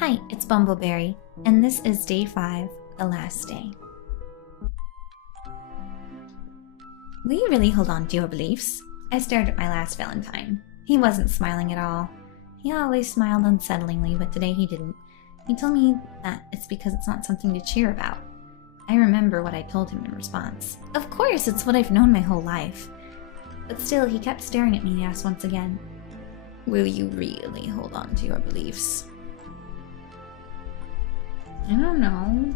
Hi, it's Bumbleberry, and this is day 5, the last day. Will you really hold on to your beliefs? I stared at my last Villaintine. He wasn't smiling at all. He always smiled unsettlingly, but today he didn't. He told me that it's because it's not something to cheer about. I remember what I told him in response. Of course, it's what I've known my whole life. But still, he kept staring at me and asked once again, will you really hold on to your beliefs? I don't know.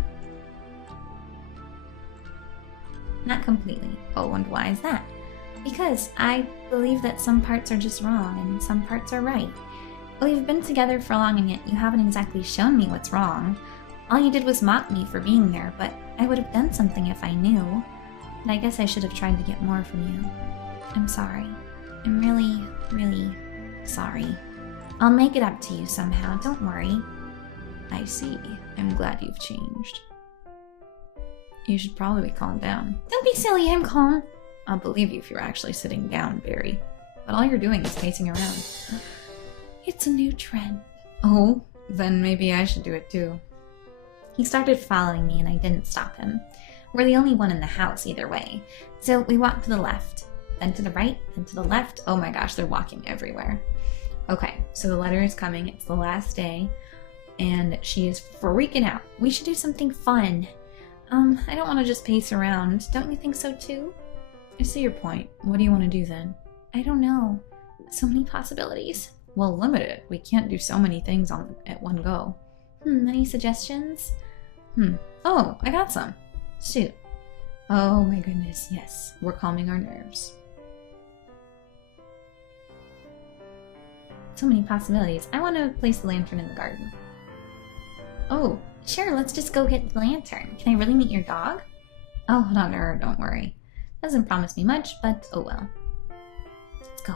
Not completely. Oh, and why is that? Because I believe that some parts are just wrong and some parts are right. We've been together for long and yet you haven't exactly shown me what's wrong. All you did was mock me for being there, but I would have done something if I knew. And I guess I should have tried to get more from you. I'm sorry. I'm really, really sorry. I'll make it up to you somehow, don't worry. I see. I'm glad you've changed. You should probably calm down. Don't be silly, I'm calm. I'll believe you if you're actually sitting down, Barry. But all you're doing is pacing around. It's a new trend. Oh, then maybe I should do it too. He started following me and I didn't stop him. We're the only one in the house either way. So we walked to the left, then to the right, then to the left. Oh my gosh, they're walking everywhere. Okay, so the letter is coming. It's the last day. And she is freaking out. We should do something fun. I don't want to just pace around. Don't you think so too? I see your point. What do you want to do then? I don't know. So many possibilities. Well, limit it. We can't do so many things at one go. Any suggestions? Oh, I got some. Shoot. Oh my goodness, yes. We're calming our nerves. So many possibilities. I want to place the lantern in the garden. Oh, sure, let's just go get the lantern. Can I really meet your dog? Oh, not her, don't worry. Doesn't promise me much, but oh well. Let's go.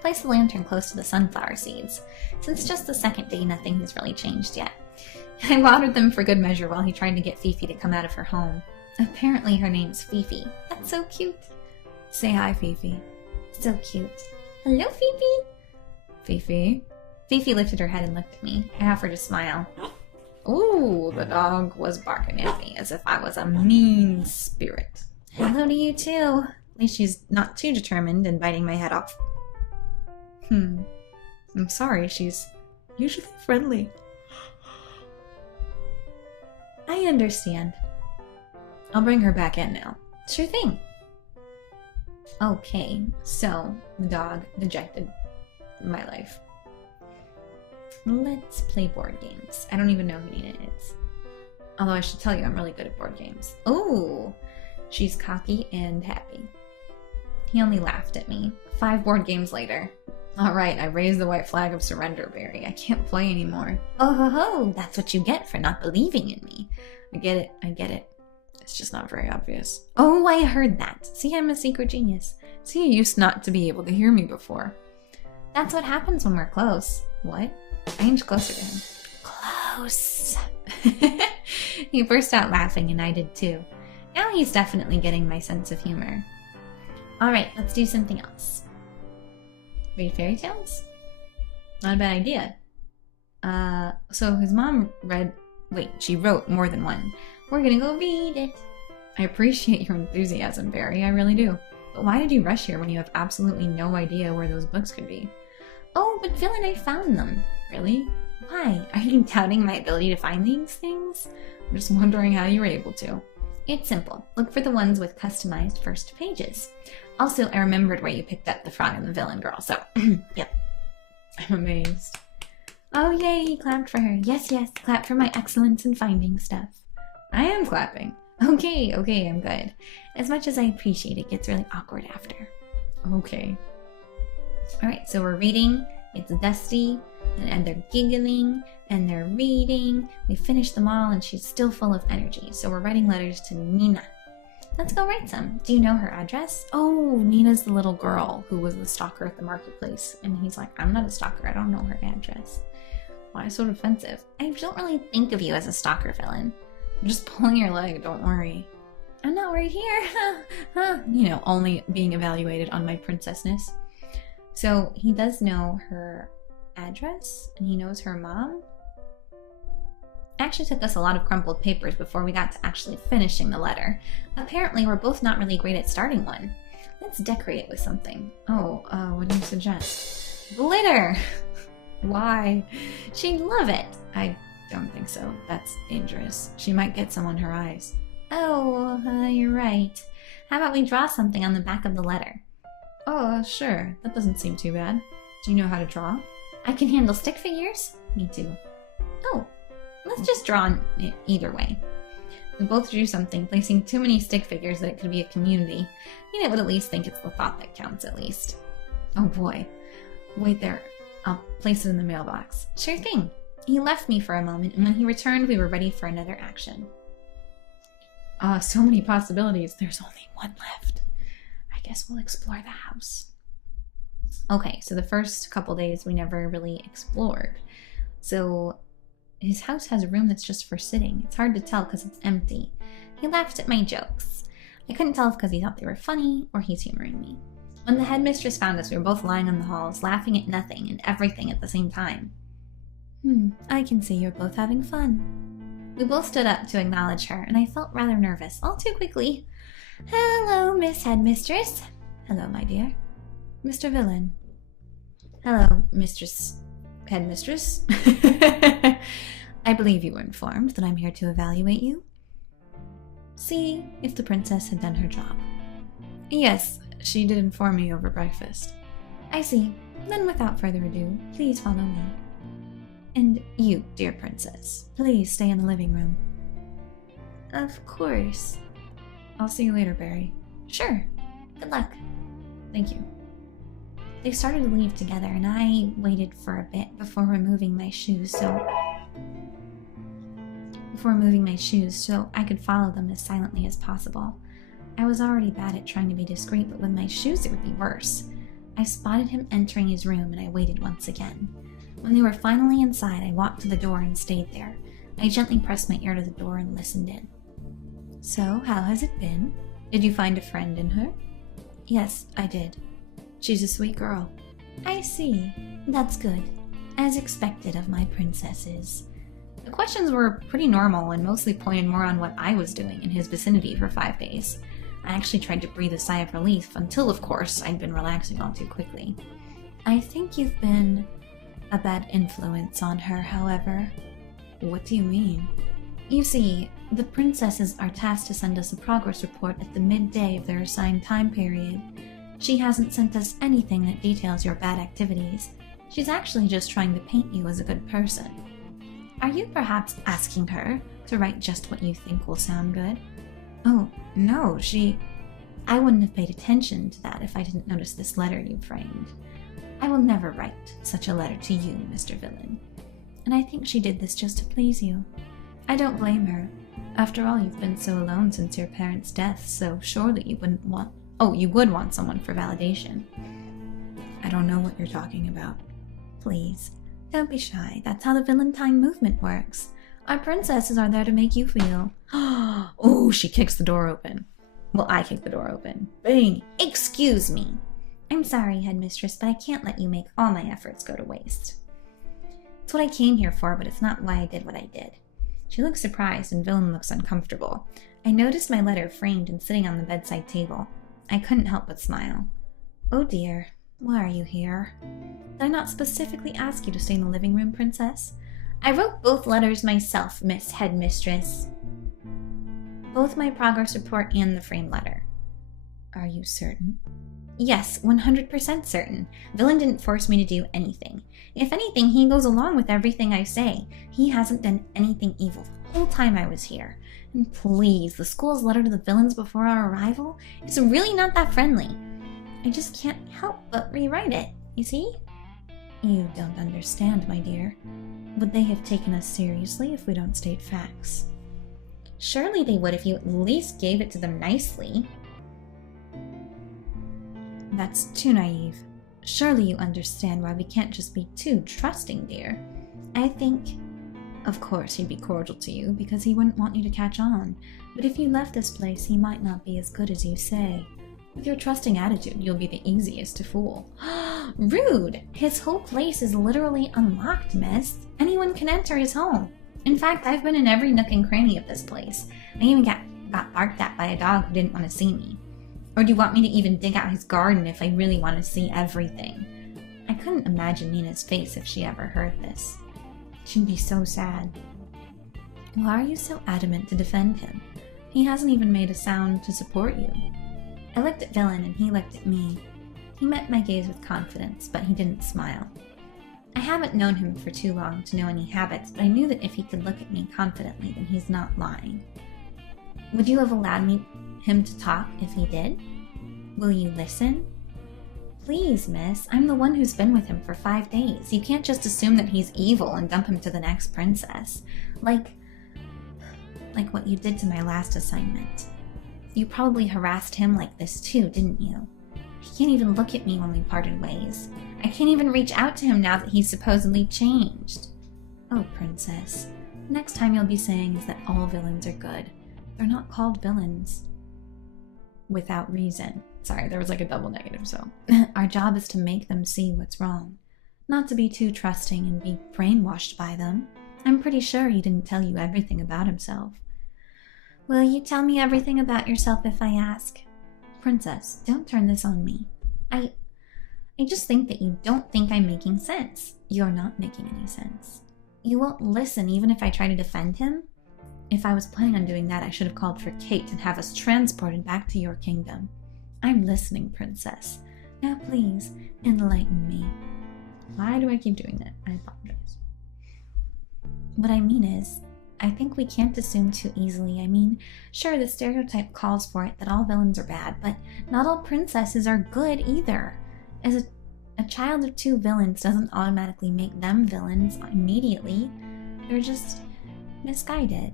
Place the lantern close to the sunflower seeds. Since just the second day, nothing has really changed yet. I watered them for good measure while he tried to get Fifi to come out of her home. Apparently her name's Fifi. That's so cute. Say hi, Fifi. So cute. Hello, Fifi. Fifi? Fifi lifted her head and looked at me. I offered a smile. Ooh, the dog was barking at me as if I was a mean spirit. Hello to you too. At least she's not too determined in biting my head off. I'm sorry, she's usually friendly. I understand. I'll bring her back in now. Sure thing. Okay, so the dog dejected my life. Let's play board games. I don't even know who Nina is. Although I should tell you, I'm really good at board games. Oh, she's cocky and happy. He only laughed at me. 5 board games later. Alright, I raised the white flag of surrender, Barry. I can't play anymore. Oh ho ho, that's what you get for not believing in me. I get it, I get it. It's just not very obvious. Oh, I heard that. See, I'm a secret genius. See, you used not to be able to hear me before. That's what happens when we're close. What? I inched closer to him. Close. He burst out laughing and I did too. Now he's definitely getting my sense of humor. Alright, let's do something else. Read fairy tales? Not a bad idea. So his mom she wrote more than one. We're gonna go read it. I appreciate your enthusiasm, Barry, I really do. But why did you rush here when you have absolutely no idea where those books could be? Oh, but Phil and I found them. Really? Why? Are you doubting my ability to find these things? I'm just wondering how you were able to. It's simple. Look for the ones with customized first pages. Also, I remembered where you picked up the frog and the villain girl, so, yep. I'm amazed. Oh, yay, he clapped for her. Yes, yes, clap for my excellence in finding stuff. I am clapping. Okay, I'm good. As much as I appreciate it, gets really awkward after. Okay. Alright, so we're reading. It's dusty, and they're giggling, and they're reading. We finished them all, and she's still full of energy, so we're writing letters to Nina. Let's go write some. Do you know her address? Oh, Nina's the little girl who was the stalker at the marketplace. And he's like, I'm not a stalker. I don't know her address. Why so defensive? I don't really think of you as a stalker villain. I'm just pulling your leg, don't worry. I'm not right here. You know, only being evaluated on my princessness. So he does know her address, and he knows her mom? It actually took us a lot of crumpled papers before we got to actually finishing the letter. Apparently, we're both not really great at starting one. Let's decorate it with something. Oh, what do you suggest? Glitter! Why? She'd love it. I don't think so. That's dangerous. She might get some on her eyes. Oh, you're right. How about we draw something on the back of the letter? Oh, sure. That doesn't seem too bad. Do you know how to draw? I can handle stick figures. Me too. Oh, let's just draw on it either way. We both drew something, placing too many stick figures that it could be a community. It would at least think it's the thought that counts, at least. Oh boy. Wait there. I'll place it in the mailbox. Sure thing. He left me for a moment, and when he returned, we were ready for another action. So many possibilities. There's only one left. I guess we'll explore the house. Okay, so the first couple days we never really explored. So his house has a room that's just for sitting. It's hard to tell because it's empty. He laughed at my jokes. I couldn't tell if because he thought they were funny or he's humoring me. When the headmistress found us, we were both lying on the halls, laughing at nothing and everything at the same time. I can see you're both having fun. We both stood up to acknowledge her, and I felt rather nervous, all too quickly. Hello, Miss Headmistress. Hello, my dear. Mr. Villain. Hello, Headmistress. I believe you were informed that I'm here to evaluate you. See if the princess had done her job. Yes, she did inform me over breakfast. I see. Then without further ado, please follow me. And you, dear princess, please stay in the living room. Of course. I'll see you later, Barry. Sure. Good luck. Thank you. They started to leave together, and I waited for a bit before removing my shoes so I could follow them as silently as possible. I was already bad at trying to be discreet, but with my shoes it would be worse. I spotted him entering his room, and I waited once again. When they were finally inside, I walked to the door and stayed there. I gently pressed my ear to the door and listened in. So, how has it been? Did you find a friend in her? Yes, I did. She's a sweet girl. I see. That's good. As expected of my princesses. The questions were pretty normal and mostly pointed more on what I was doing in his vicinity for 5 days. I actually tried to breathe a sigh of relief until, of course, I'd been relaxing all too quickly. I think you've been a bad influence on her, however. What do you mean? You see, the princesses are tasked to send us a progress report at the midday of their assigned time period. She hasn't sent us anything that details your bad activities. She's actually just trying to paint you as a good person. Are you perhaps asking her to write just what you think will sound good? Oh, no, I wouldn't have paid attention to that if I didn't notice this letter you framed. I will never write such a letter to you, Mr. Villain. And I think she did this just to please you. I don't blame her. After all, you've been so alone since your parents' death, so surely you wouldn't want... Oh, you would want someone for validation. I don't know what you're talking about. Please, don't be shy. That's how the Villaintine movement works. Our princesses are there to make you feel... Oh, she kicks the door open. Well, I kick the door open. Bang! Excuse me. I'm sorry, Headmistress, but I can't let you make all my efforts go to waste. It's what I came here for, but it's not why I did what I did. She looks surprised, and Villain looks uncomfortable. I noticed my letter framed and sitting on the bedside table. I couldn't help but smile. Oh dear, why are you here? Did I not specifically ask you to stay in the living room, Princess? I wrote both letters myself, Miss Headmistress. Both my progress report and the framed letter. Are you certain? Yes, 100% certain. Villain didn't force me to do anything. If anything, he goes along with everything I say. He hasn't done anything evil the whole time I was here. And please, the school's letter to the villains before our arrival is really not that friendly. I just can't help but rewrite it, you see? You don't understand, my dear. Would they have taken us seriously if we don't state facts? Surely they would if you at least gave it to them nicely. That's too naive. Surely you understand why we can't just be too trusting, dear. I think... Of course he'd be cordial to you, because he wouldn't want you to catch on. But if you left this place, he might not be as good as you say. With your trusting attitude, you'll be the easiest to fool. Rude! His whole place is literally unlocked, miss. Anyone can enter his home. In fact, I've been in every nook and cranny of this place. I even got barked at by a dog who didn't want to see me. Or do you want me to even dig out his garden if I really want to see everything? I couldn't imagine Nina's face if she ever heard this. She'd be so sad. Why are you so adamant to defend him? He hasn't even made a sound to support you. I looked at Villain and he looked at me. He met my gaze with confidence, but he didn't smile. I haven't known him for too long to know any habits, but I knew that if he could look at me confidently, then he's not lying. Would you have allowed him to talk if he did? Will you listen? Please, miss, I'm the one who's been with him for 5 days. You can't just assume that he's evil and dump him to the next princess. Like what you did to my last assignment. You probably harassed him like this too, didn't you? He can't even look at me when we parted ways. I can't even reach out to him now that he's supposedly changed. Oh, princess. Next time you'll be saying is that all villains are good. They're not called villains. Without reason. Sorry, there was like a double negative, so. Our job is to make them see what's wrong. Not to be too trusting and be brainwashed by them. I'm pretty sure he didn't tell you everything about himself. Will you tell me everything about yourself if I ask? Princess, don't turn this on me. I just think that you don't think I'm making sense. You're not making any sense. You won't listen even if I try to defend him? If I was planning on doing that, I should have called for Kate and have us transported back to your kingdom. I'm listening, princess. Now please, enlighten me. Why do I keep doing that? I apologize. What I mean is, I think we can't assume too easily. I mean, sure, the stereotype calls for it that all villains are bad, but not all princesses are good either. As a child of 2 villains doesn't automatically make them villains immediately. They're just misguided.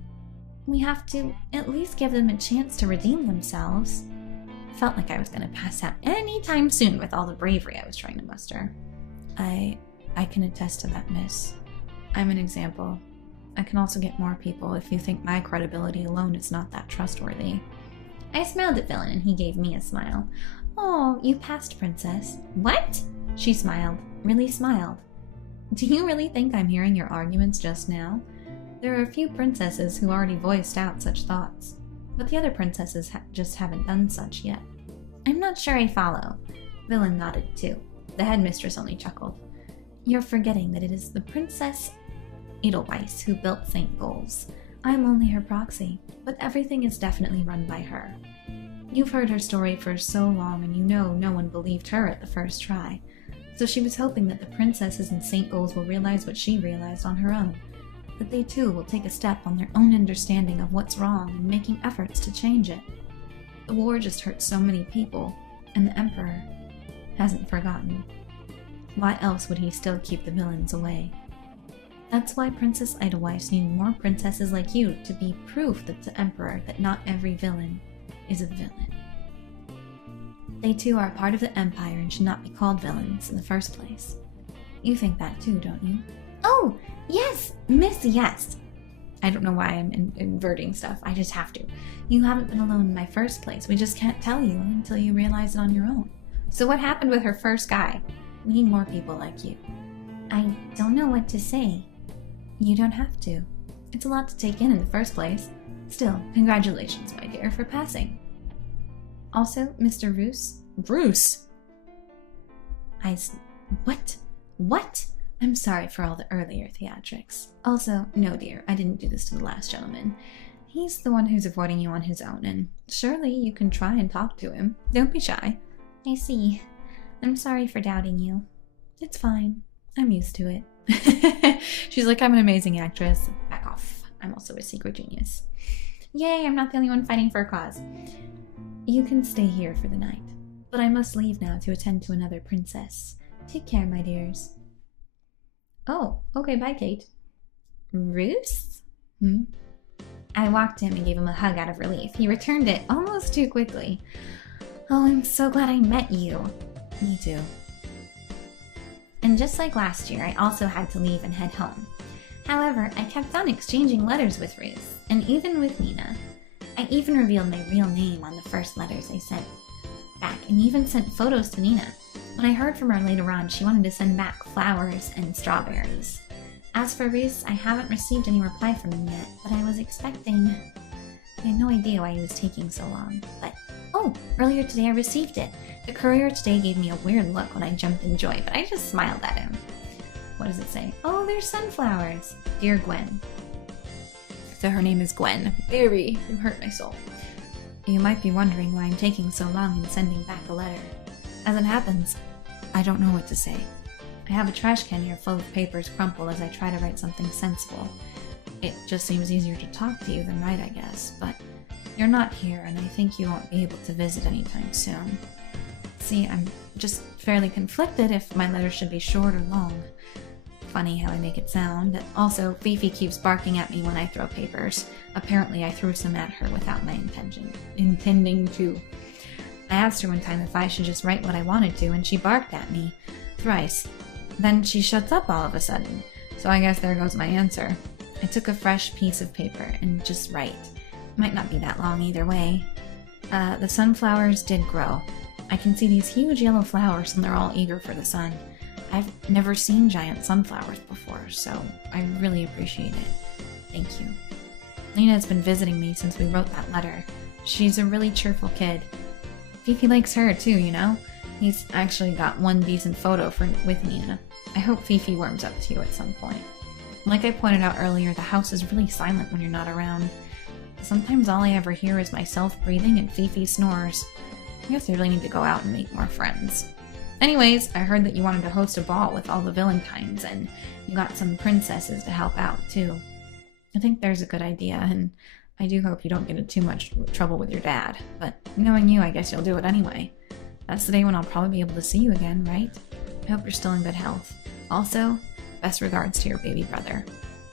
We have to at least give them a chance to redeem themselves. Felt like I was going to pass out anytime soon with all the bravery I was trying to muster. I can attest to that, miss. I'm an example. I can also get more people if you think my credibility alone is not that trustworthy. I smiled at Villain and he gave me a smile. Oh, you passed, princess. What? She smiled. Really smiled. Do you really think I'm hearing your arguments just now? There are a few princesses who already voiced out such thoughts, but the other princesses just haven't done such yet. I'm not sure I follow. Villain nodded too. The headmistress only chuckled. You're forgetting that it is the Princess Edelweiss who built St. Goules. I'm only her proxy, but everything is definitely run by her. You've heard her story for so long and you know no one believed her at the first try. So she was hoping that the princesses in St. Goules will realize what she realized on her own. That they too will take a step on their own understanding of what's wrong and making efforts to change it. The war just hurt so many people, and the Emperor hasn't forgotten. Why else would he still keep the villains away? That's why Princess Edelweiss needed more princesses like you to be proof that the Emperor that not every villain is a villain. They too are a part of the Empire and should not be called villains in the first place. You think that too, don't you? Oh, yes, miss, yes. I don't know why I'm inverting stuff. I just have to. You haven't been alone in my first place. We just can't tell you until you realize it on your own. So what happened with her first guy? We need more people like you. I don't know what to say. You don't have to. It's a lot to take in the first place. Still, congratulations, my dear, for passing. Also, Mr. Roos? Roos? What? What? I'm sorry for all the earlier theatrics. Also, no dear, I didn't do this to the last gentleman. He's the one who's avoiding you on his own, and surely you can try and talk to him. Don't be shy. I see. I'm sorry for doubting you. It's fine. I'm used to it. She's like, I'm an amazing actress. Back off. I'm also a secret genius. Yay, I'm not the only one fighting for a cause. You can stay here for the night, but I must leave now to attend to another princess. Take care, my dears. Oh, okay, bye, Kate. Roos? I walked to him and gave him a hug out of relief. He returned it almost too quickly. Oh, I'm so glad I met you. Me too. And just like last year, I also had to leave and head home. However, I kept on exchanging letters with Roos, and even with Nina. I even revealed my real name on the first letters I sent. back and even sent photos to Nina. When I heard from her later on, she wanted to send back flowers and strawberries. As for Reese, I haven't received any reply from him yet, but I was expecting... I had no idea why he was taking so long, but... Oh, earlier today I received it. The courier today gave me a weird look when I jumped in joy, but I just smiled at him. What does it say? Oh, there's sunflowers. Dear Gwen. So her name is Gwen. Very, you hurt my soul. You might be wondering why I'm taking so long in sending back a letter. As it happens, I don't know what to say. I have a trash can here full of papers crumpled as I try to write something sensible. It just seems easier to talk to you than write, I guess, but you're not here and I think you won't be able to visit anytime soon. See, I'm just fairly conflicted if my letter should be short or long. Funny how I make it sound. Also, Fifi keeps barking at me when I throw papers. Apparently I threw some at her without my intending to. I asked her one time if I should just write what I wanted to, and she barked at me thrice. Then she shuts up all of a sudden, so I guess there goes my answer. I took a fresh piece of paper and just write. Might not be that long either way. The sunflowers did grow. I can see these huge yellow flowers and they're all eager for the sun. I've never seen giant sunflowers before, so I really appreciate it. Thank you. Nina has been visiting me since we wrote that letter. She's a really cheerful kid. Fifi likes her too, you know? He's actually got one decent photo with Nina. I hope Fifi warms up to you at some point. Like I pointed out earlier, the house is really silent when you're not around. Sometimes all I ever hear is myself breathing and Fifi snores. I guess I really need to go out and make more friends. Anyways, I heard that you wanted to host a ball with all the Villantines, and you got some princesses to help out, too. I think there's a good idea, and I do hope you don't get in too much trouble with your dad. But knowing you, I guess you'll do it anyway. That's the day when I'll probably be able to see you again, right? I hope you're still in good health. Also, best regards to your baby brother.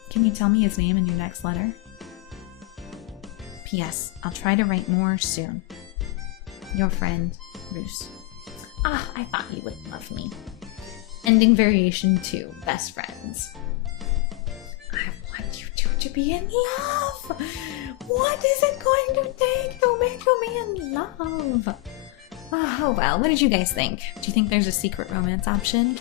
Can you tell me his name in your next letter? P.S. I'll try to write more soon. Your friend, Roos. Ah, I thought you would love me. Ending variation 2, best friends. I want you two to be in love! What is it going to take to make you be in love? Oh well, what did you guys think? Do you think there's a secret romance option?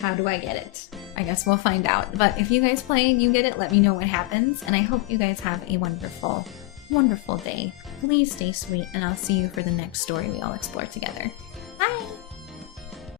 How do I get it? I guess we'll find out. But if you guys play and you get it, let me know what happens. And I hope you guys have a wonderful, wonderful day. Please stay sweet, and I'll see you for the next story we all explore together.